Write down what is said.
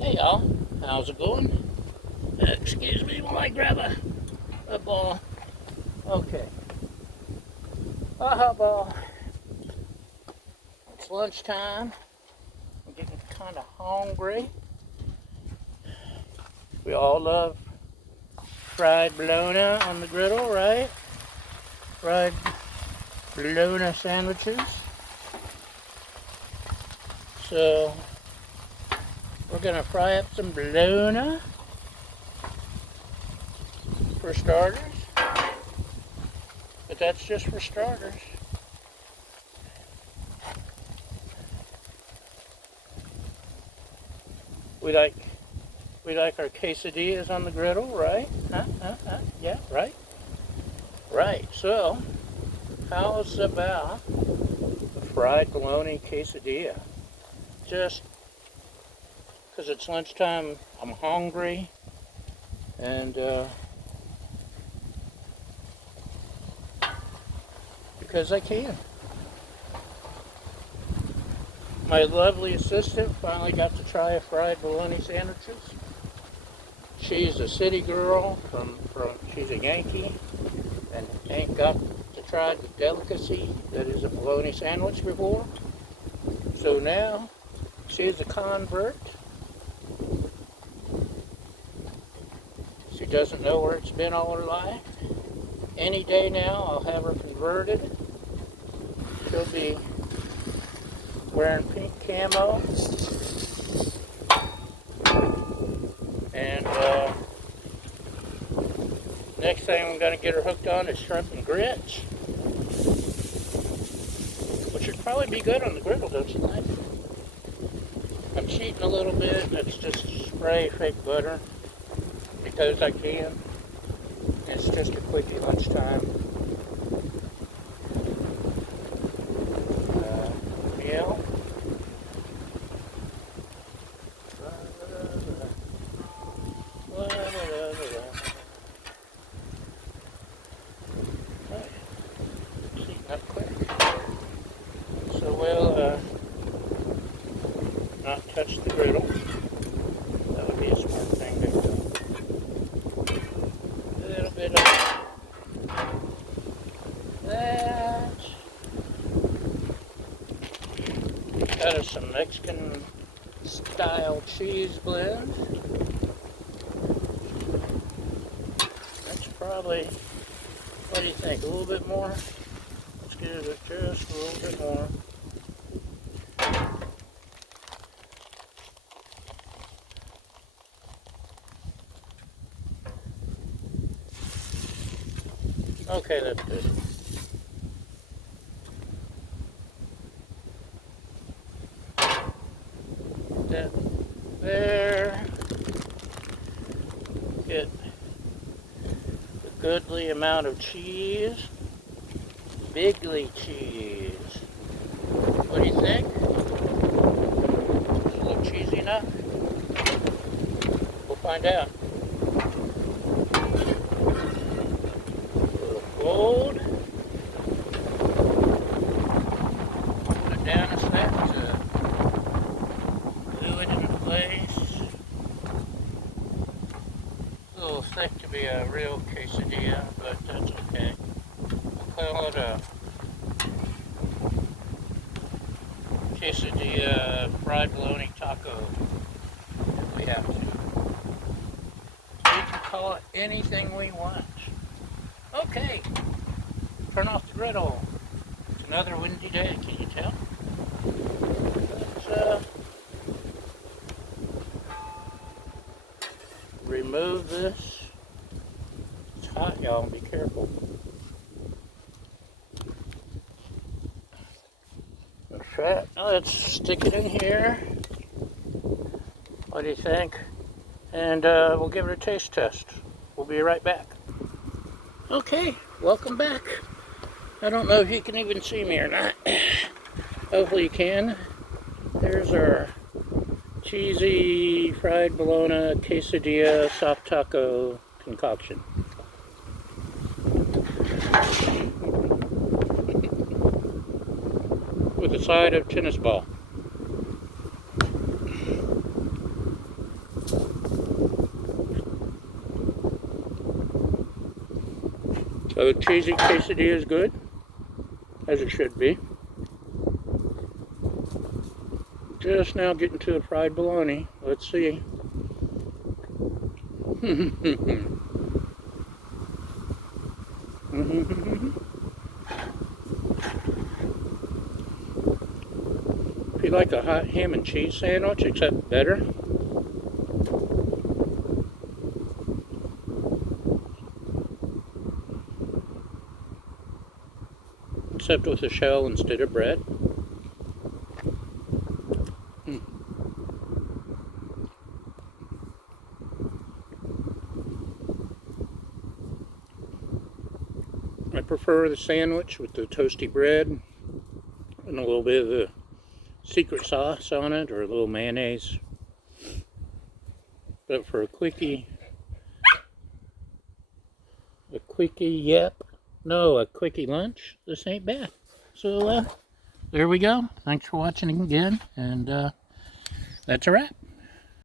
Hey y'all, how's it going? Excuse me while I grab a ball. Okay, a hot ball. It's lunchtime. I'm getting kind of hungry. We all love fried bologna on the griddle, right? Fried bologna sandwiches. So we're gonna fry up some bologna for starters, but that's just for starters. We like our quesadillas on the griddle, right? Yeah, right? Right. So, how's about a fried bologna quesadilla? Just because it's lunchtime, I'm hungry, and because I can. My lovely assistant finally got to try a fried bologna sandwiches. She's a city girl she's a Yankee and ain't got to try the delicacy that is a bologna sandwich before. So now she's a convert. She doesn't know where it's been all her life. Any day now I'll have her converted. She'll be wearing pink camo. And next thing I'm going to get her hooked on is shrimp and grits, which would probably be good on the griddle, don't you think? I'm cheating a little bit. That's just spray fake butter because I can. It's just a quickie lunchtime. Yeah. Up quick. So we'll not touch the griddle. That would be a smart thing to do. A little bit of that. Got us some Mexican style cheese blend. That's probably, what do you think, a little bit more? Let's give it just a little bit more. Okay, that's good. That there. Get a goodly amount of cheese. Bigly cheese. What do you think? Is it a little cheesy enough? We'll find out. A little fold. Put it down a step to glue it into place. A little thick to be a real quesadilla, but that's okay. We'll call it a quesadilla fried bologna taco if we have to. We can call it anything we want. Okay, turn off the griddle. It's another windy day, can you tell? Let's remove this. It's hot, y'all, be careful. Let's stick it in here. What do you think? And we'll give it a taste test. We'll be right back. Okay, welcome back. I don't know if you can even see me or not. Hopefully you can. There's our cheesy fried bologna quesadilla soft taco concoction. With a side of tennis ball. So the cheesy quesadilla is good, as it should be. Just now getting to the fried bologna. Let's see. If you like a hot ham and cheese sandwich, except better. Except with a shell instead of bread. I prefer the sandwich with the toasty bread and a little bit of the secret sauce on it, or a little mayonnaise. But for a quickie lunch, this ain't bad. So there we go. Thanks for watching again, and that's a wrap.